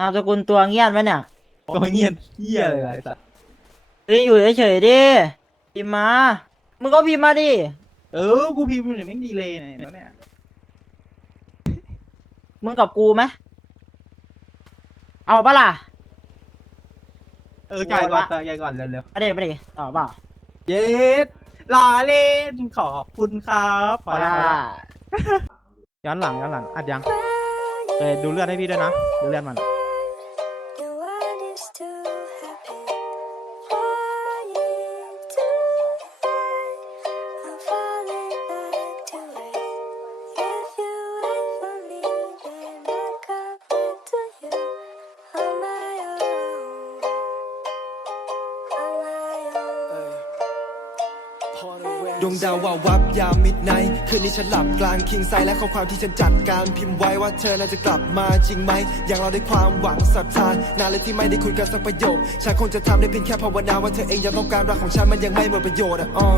นามสกุลตัวเงียบไหมเนี่ยตัวเงียบเหี้ยเลยไอ้สัสเฮ้ยอยู่เฉยๆดิพิมพ์มา มึงก็พิมพ์มาดิ เออ กูพิมพ์อยู่เนี่ยแม่งดีเลยเนี่ยเนี่ย มึงกับกูไหมเอาปะล่ะ เออจ่ายก่อนจ่ายก่อนเร็วมาดิมาดิต่อเปล่าๆเย็ดลาเล่นขอบคุณครับขอปลาล่าย้อนหลังย้อนหลังอัดยังเออดูเลือดให้พี่ด้วยนะดูเลือดมัน harder. ดวงดาวว่าวับยามมิดไนท์คืนนี้ฉันหลับกลางคิงไซและข้อความที่ฉันจัดการพิมพ์ไว้ว่าเธอน่าจะกลับมาจริงไหมอย่างเราได้ความหวังศรัทธานานเลยที่ไม่ได้คุยกันสักประโยคฉันคงจะทำได้เพียงแค่ภาวนาว่าเธอเองยังต้องการรักของฉันมันยังไม่หมดประโยชน์อะอ๋อ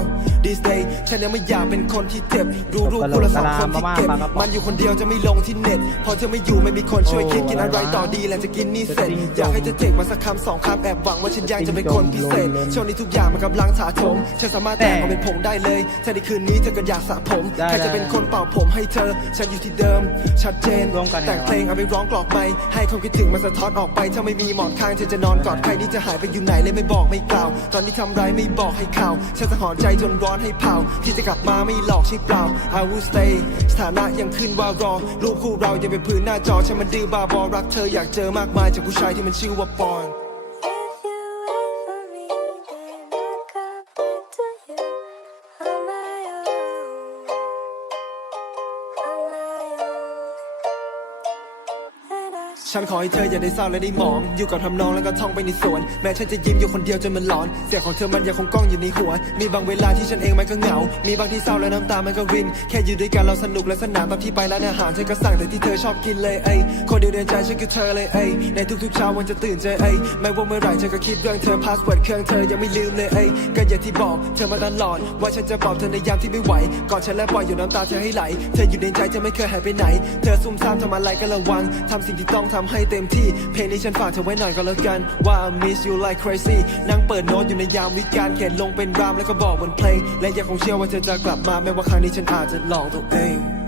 this day ฉันยังไม่อยากเป็นคนที่เจ็บดูรูปคู่ละสองคนที่เก็บมันอยู่คนเดียวจะไม่ลงที่เน็ตพอเธอไม่อยู่ไม่มีคนช่วยคิดกินอะไรต่อดีและจะกินนี่เสร็จอยากให้เธอเทคมาสักคำสองคำแอบหวังว่าฉันยังจะเป็นคนพิเศษช่วงนี้ทุกอย่างมันกำลังถาโถมฉันสามารถแต่งออกเป็นผงได้เลยถ้าในคืนนี้เธอก็อยากสระผมได้ใครจะเป็นคนเป่าผมให้เธอ ฉันอยู่ที่เดิม ชัดเจนรวมกันไงวะแต่งเพลงเอาไปร้องกรอกไม้ให้ความคิดถึงมันสะท้อนออกไป ถ้าไม่มีหมอนข้างเธอจะนอนกอดใครนี่จะหายไปอยู่ไหนเลยไม่บอกไม่กล่าว ตอนนี้ทำไรไม่บอกให้ข่าวฉันจะหอนใจจนร้อนให้เผาที่จะกลับมาไม่หลอกใช่เปล่า I will stay สถานะยังขึ้นว่ารอรูปคู่เรายังเป็นพื้นหน้าจอฉันมันดื้อบาบอรักเธออยากเจอมากมายจากผู้ชายที่มันชื่อว่าปอน ฉันขอให้เธออย่าได้เศร้าและได้หมอง อยู่กับทำนองแล้วก็ท่องไปในสวน แม้ฉันจะยิ้มอยู่คนเดียวจนมันหลอน เสียงของเธอมันยังคงก้องอยู่ในหัว มีบางเวลาที่ฉันเองมันก็เหงา มีบางที่เศร้าและน้ำตามันก็ริน แค่อยู่ด้วยกันเราสนุกและสนานตอนที่ไปร้านอาหารฉันก็สั่งแต่ที่เธอชอบกินเลยเอ้ยคนเดียวเดินใจฉันคือเธอเลยเอ้ยในทุกๆเช้าวันจะตื่นเจอเอ้ยไม่ว่าเมื่อไหร่เธอก็คิดเรื่องเธอพาสเวิร์ดเครื่องเธอยังไม่ลืมเลยเอ้ยก็อย่างที่บอกเธอมาตลอด ว่าฉันจะปลอบเธอในยามที่ไม่ไหวกอดฉันและปล่อยอยู่น้ำตาเธอให้ไหล เธออยู่ในใจเธอไม่เคยหายไปไหน เธอซุ่มซ่ามทำอะไรก็ระวังทำสิ่งที่ต้องทำให้เต็มที่ เพลงนี้ฉันฝากเธอไว้หน่อยก็แล้วกัน ว่า miss you like crazy นั่งเปิดโน้ตอยู่ในยามวิกาลเขียนลงเป็นรามแล้วก็บอกบนเพลง และยังคงเชื่อว่าเธอจะกลับมาแม้ว่าครั้งนี้ฉันอาจจะหลอกตัวเอง